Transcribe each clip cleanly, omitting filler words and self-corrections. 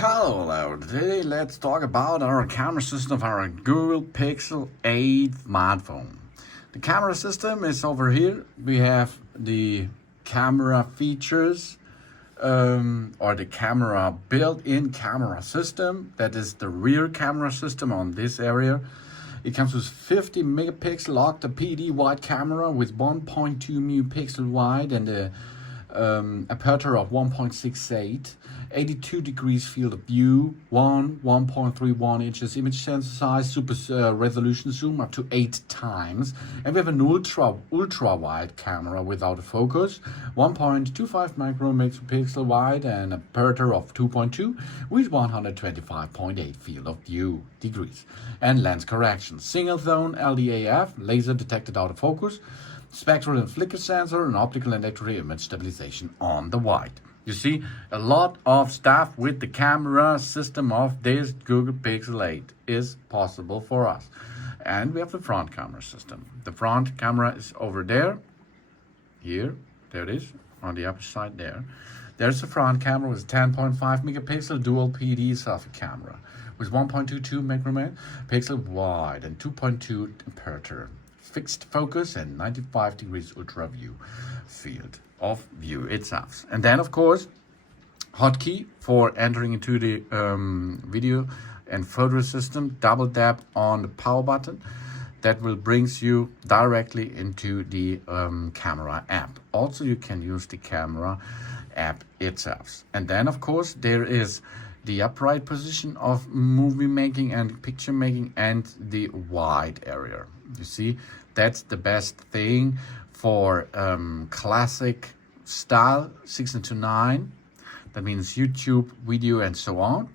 Hello, today let's talk about our camera system of our Google Pixel 8 smartphone. The camera system is over here. We have the camera features or the camera built-in camera system. That is the rear camera system on this area. It comes with 50 megapixel Octa PD wide camera with 1.2 megapixel wide and a aperture of 1.68, 82 degrees field of view, 1.31 inches image sensor size, super resolution zoom up to 8 times, and we have an ultra wide camera without a focus, 1.25 megapixel wide and aperture of 2.2 with 125.8 field of view degrees, and lens correction, single zone LDAF, laser detected out of focus, spectral and flicker sensor, and optical and electric image stabilization on the wide. You see a lot of stuff with the camera system of this Google Pixel 8 is possible for us. And we have the front camera system. The front camera is over there. Here, there it is, on the upper side there. There's the front camera with 10.5 megapixel dual PD selfie camera with 1.22 megapixel wide and 2.2 aperture. Fixed focus and 95 degrees ultra view field of view itself. And then of course, hotkey for entering into the video and photo system. Double tap on the power button. That will brings you directly into the camera app. Also, you can use the camera app itself. And then of course, there is the upright position of movie making and picture making and the wide area. You see, that's the best thing for classic style 6:9. That means YouTube video and so on.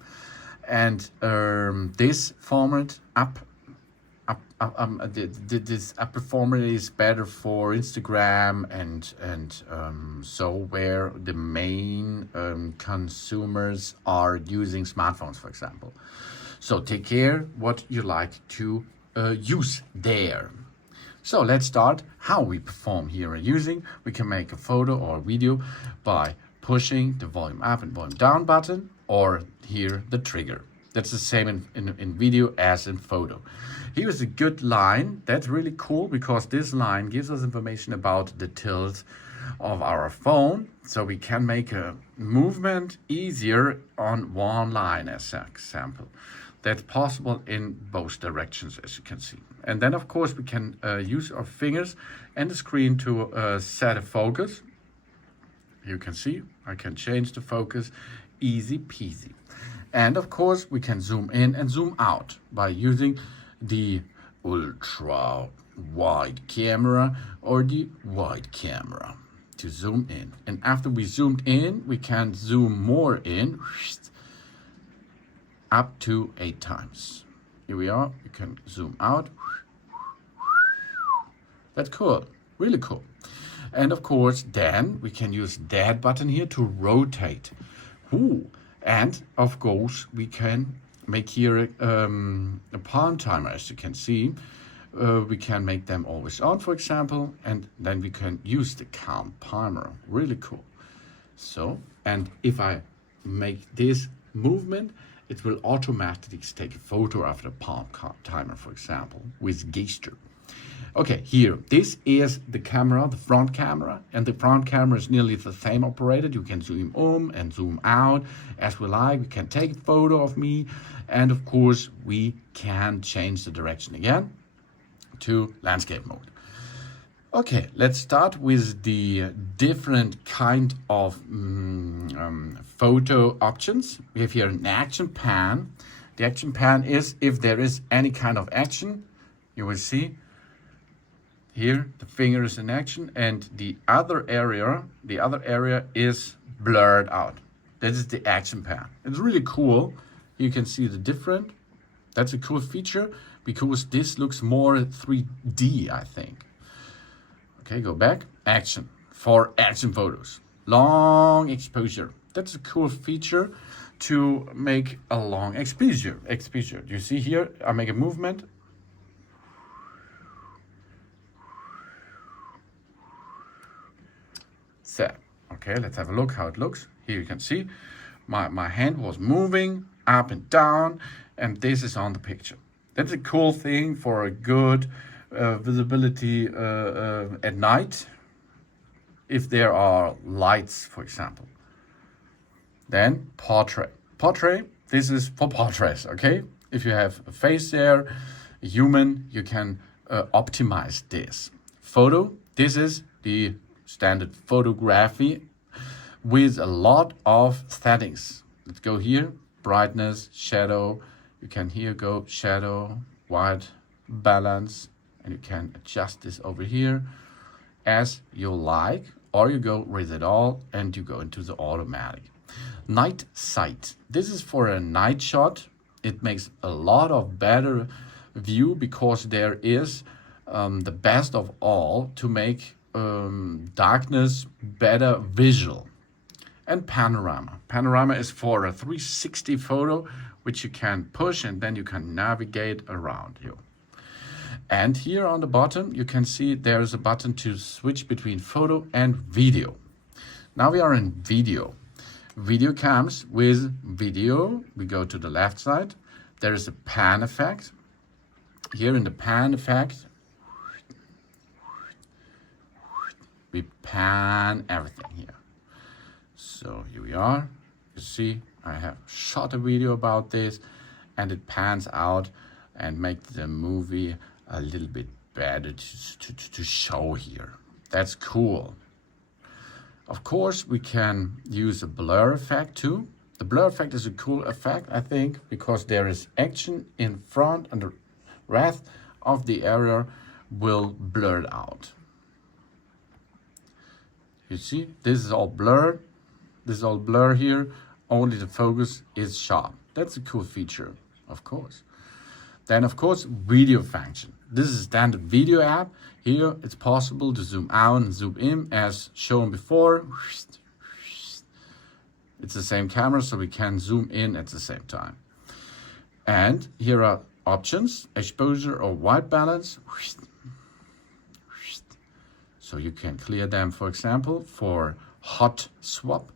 And this format this upper format is better for Instagram and so where the main consumers are using smartphones, for example. So take care what you like to use there. So let's start how we perform here using. We can make a photo or video by pushing the volume up and volume down button, or here the trigger. That's the same in video as in photo. Here is a good line. That's really cool because this line gives us information about the tilt of our phone. So we can make a movement easier on one line as an example. That's possible in both directions, as you can see. And then of course we can use our fingers and the screen to set a focus. You can see I can change the focus, easy peasy. And of course, we can zoom in and zoom out by using the ultra wide camera or the wide camera to zoom in. And after we zoomed in, we can zoom more in up to 8 times. Here we are, you can zoom out. That's cool, really cool. And of course, then we can use that button here to rotate. Ooh. And of course, we can make here a palm timer, as you can see. We can make them always on, for example, and then we can use the count timer. Really cool. So, and if I make this movement, it will automatically take a photo of the palm timer, for example, with gesture. Okay, here, this is the camera, the front camera, and the front camera is nearly the same operated. You can zoom in and zoom out as we like. We can take a photo of me, and of course, we can change the direction again to landscape mode. Okay, let's start with the different kind of photo options. We have here an action pan. The action pan is if there is any kind of action, you will see here the finger is in action and the other area is blurred out. That is the action pan. It's really cool. You can see the different. That's a cool feature because this looks more 3D, I think. Okay, go back. Action for action photos. Long exposure. That's a cool feature to make a long exposure. You see here, I make a movement. Set. Okay, let's have a look how it looks. Here you can see my hand was moving up and down, and this is on the picture. That's a cool thing for a good visibility at night, if there are lights, for example. Then portrait. Portrait, this is for portraits, okay? If you have a face there, a human, you can optimize this. Photo, this is the standard photography with a lot of settings. Let's go here, brightness, shadow. You can here go shadow, white, balance, and you can adjust this over here as you like, or you go with it all and you go into the automatic. Night sight. This is for a night shot. It makes a lot of better view because there is the best of all to make darkness better visual. And panorama. Panorama is for a 360 photo, which you can push and then you can navigate around you. And here on the bottom, you can see there is a button to switch between photo and video. Now we are in video. Video comes with video. We go to the left side. There is a pan effect. Here in the pan effect, we pan everything here. So here we are. You see, I have shot a video about this, and it pans out and makes the movie a little bit better to show here. That's cool. Of course, we can use a blur effect too. The blur effect is a cool effect, I think, because there is action in front and the rest of the area will blur out. You see, this is all blurred. This is all blur here. Only the focus is sharp. That's a cool feature, of course. Then, of course, video function. This is a standard video app. Here, it's possible to zoom out and zoom in as shown before. It's the same camera, so we can zoom in at the same time. And here are options, exposure or white balance. So you can clear them, for example, for hot swap.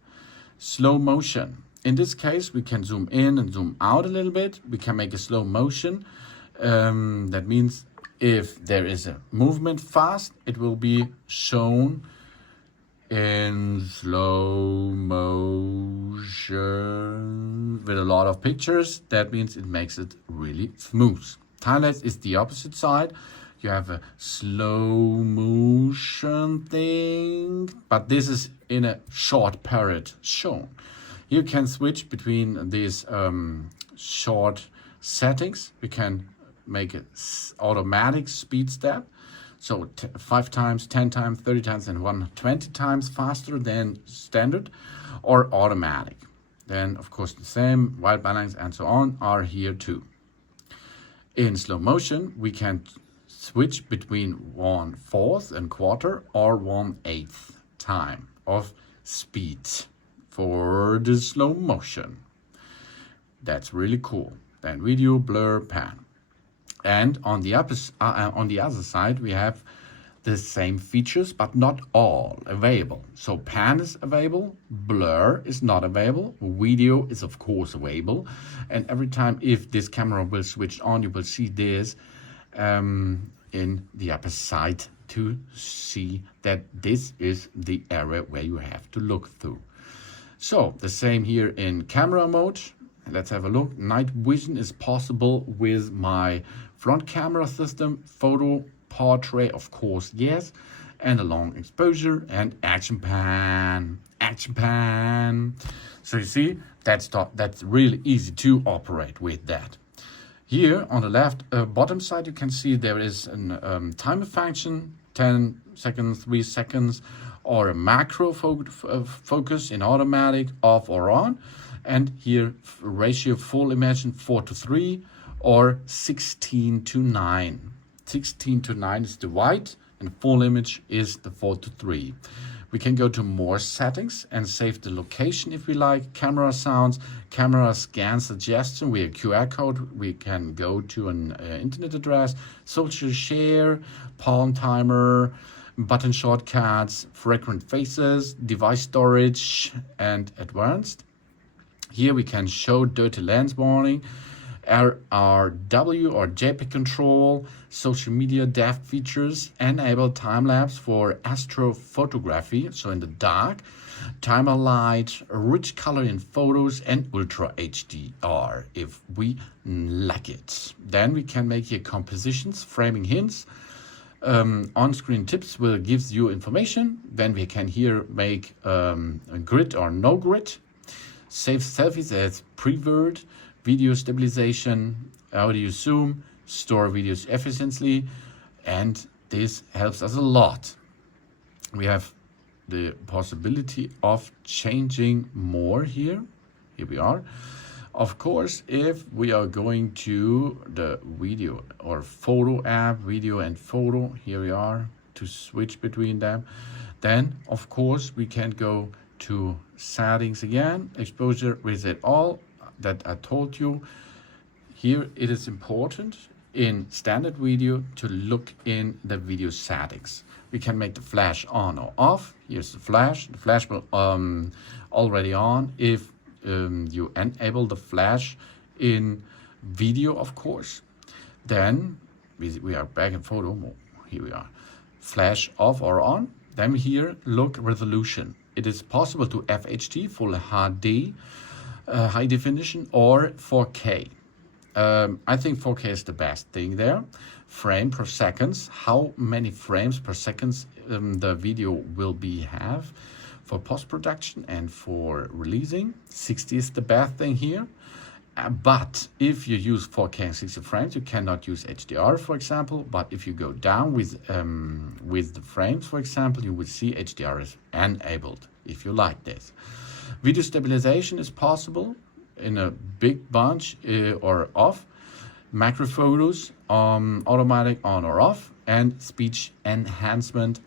Slow motion. In this case, we can zoom in and zoom out a little bit. We can make a slow motion. That means if there is a movement fast, it will be shown in slow motion with a lot of pictures. That means it makes it really smooth. Time-lapse is the opposite side. You have a slow motion thing, but this is in a short period shown. You can switch between these short settings. We can make it automatic speed step. So 5 times, 10 times, 30 times, and 120 times faster than standard, or automatic. Then, of course, the same white balance and so on are here too. In slow motion, we can switch between 1/4 and quarter or 1/8 time of speed for the slow motion. That's really cool. Then video, blur, pan. And on the other side, we have the same features, but not all available. So pan is available, blur is not available, video is of course available. And every time if this camera will switch on, you will see this in the upper side to see that this is the area where you have to look through. So the same here in camera mode. Let's have a look. Night vision is possible with my front camera system, photo, portrait, of course, yes, and a long exposure and action pan. So you see, that's really easy to operate with that. Here on the left bottom side, you can see there is a timer function, 10 seconds, 3 seconds, or a macro focus in automatic, off or on. And here ratio full image 4:3 or 16:9. 16:9 is the white and full image is the 4:3. We can go to more settings and save the location if we like. Camera sounds, camera scan suggestion with a QR code. We can go to an internet address, social share, palm timer, button shortcuts, frequent faces, device storage, and advanced. Here we can show dirty lens warning, RRW or JPEG control, social media depth features, enable time-lapse for astrophotography, so in the dark, timer light, rich color in photos, and Ultra HDR if we like it. Then we can make here compositions, framing hints. On-screen tips will give you information. Then we can here make a grid or no grid. Save selfies as prevert, video stabilization, audio zoom, store videos efficiently, and this helps us a lot. We have the possibility of changing more here. Here we are. Of course, if we are going to the video or photo app, video and photo, here we are to switch between them. Then, of course, we can go to settings again, exposure, reset all, that I told you. Here it is important in standard video to look in the video settings. We can make the flash on or off. Here's the flash. The flash will already on if you enable the flash in video, of course. Then we are back in photo. Here we are. Flash off or on. Then here look resolution. It is possible to FHD, full HD, high definition, or 4K. I think 4K is the best thing there. Frame per seconds, how many frames per second the video will have for post-production and for releasing. 60 is the best thing here. But if you use 4K and 60 frames, you cannot use HDR, for example. But if you go down with the frames, for example, you will see HDR is enabled, if you like this. Video stabilization is possible in a big bunch or off. Macro photos, automatic on or off. And speech enhancement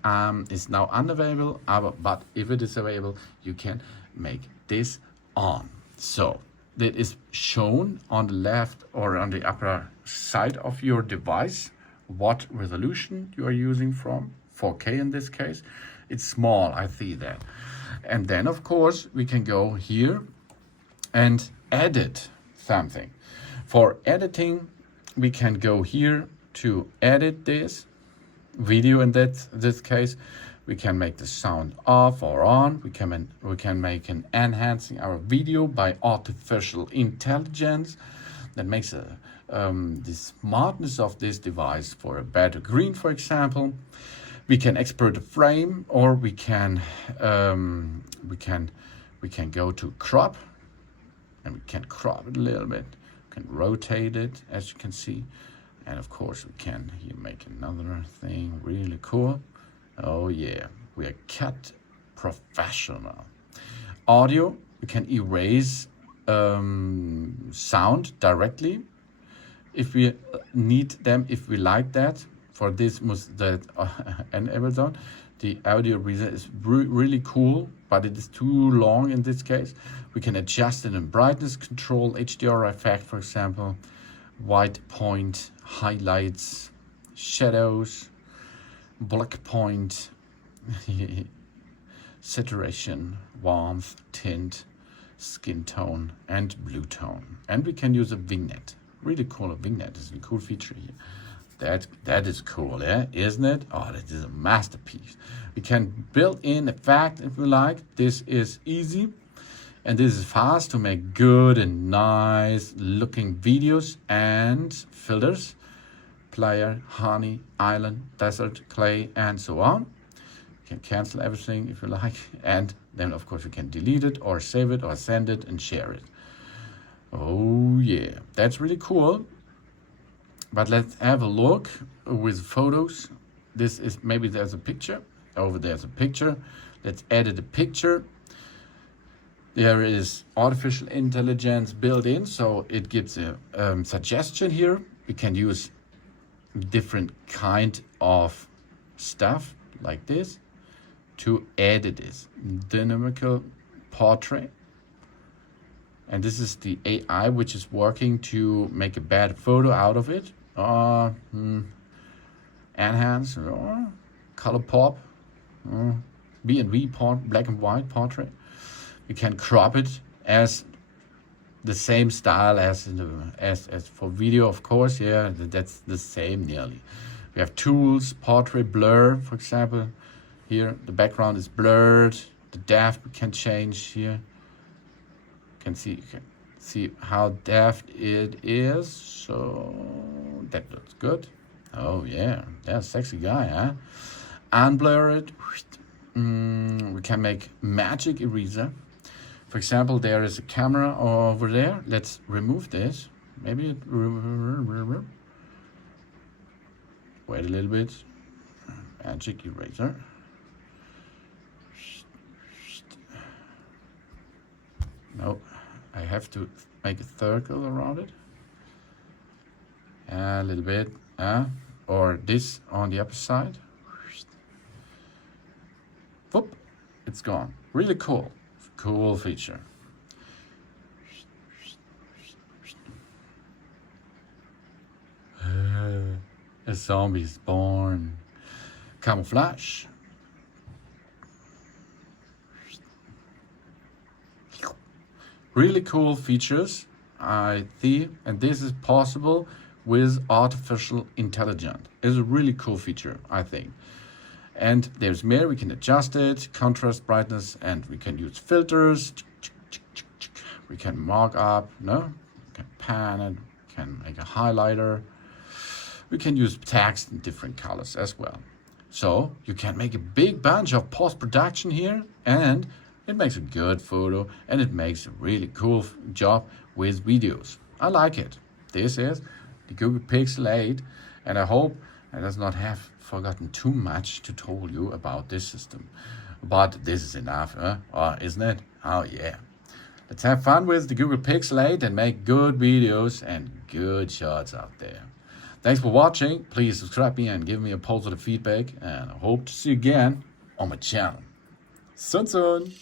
is now unavailable. But if it is available, you can make this on. So that is shown on the left or on the upper side of your device, what resolution you are using from, 4K in this case. It's small, I see that. And then, of course, we can go here and edit something. For editing, we can go here to edit this video. In this case, we can make the sound off or on. We can make an enhancing our video by artificial intelligence that makes the smartness of this device for a better green, for example. We can export a frame, or we can go to crop, and we can crop it a little bit. We can rotate it, as you can see, and of course we can here make another thing really cool. Oh yeah, we are cut professional. Audio, we can erase sound directly if we need them, if we like that. For this must that enable on. The audio reason is really cool, but it is too long in this case. We can adjust it in brightness control, HDR effect, for example, white point, highlights, shadows, black point, saturation, warmth, tint, skin tone, and blue tone. And we can use a vignette. Really cool. A vignette is a cool feature here. That is cool, yeah, isn't it? Oh, that is a masterpiece. We can build in effect if we like. This is easy, and this is fast to make good and nice looking videos and filters. Player, honey, island, desert, clay, and so on. You can cancel everything if you like, and then of course you can delete it or save it or send it and share it. Oh yeah, that's really cool. But let's have a look with photos. This is, maybe there's a picture. Over there's a picture. Let's edit a picture. There is artificial intelligence built in, so it gives a suggestion here. We can use different kind of stuff like this to edit this. Dynamical portrait. And this is the AI which is working to make a bad photo out of it. Enhance, color pop, B&B black and white portrait. You can crop it as the same style as as for video, of course. Yeah, that's the same nearly. We have tools, portrait blur, for example. Here the background is blurred. The depth we can change here. You can see how depth it is. So that looks good. Oh yeah, that's sexy guy, huh? Unblur it. We can make magic eraser. For example, there is a camera over there. Let's remove this. Maybe wait a little bit. Magic eraser. No, I have to make a circle around it. A little bit. Or this on the upper side. Whoop, it's gone. Really cool. Cool feature. A zombie is born. Camouflage. Really cool features, I think, and this is possible with artificial intelligence. It's a really cool feature, I think. And there's more, we can adjust it, contrast, brightness, and we can use filters. We can mark up, no? We can pan it, we can make a highlighter. We can use text in different colors as well. So you can make a big bunch of post-production here, and it makes a good photo, and it makes a really cool job with videos. I like it. This is the Google Pixel 8, and I hope I does not have forgotten too much to tell you about this system. But this is enough, isn't it? Oh yeah. Let's have fun with the Google Pixel 8 and make good videos and good shots out there. Thanks for watching. Please subscribe me and give me a positive feedback, and I hope to see you again on my channel. Soon.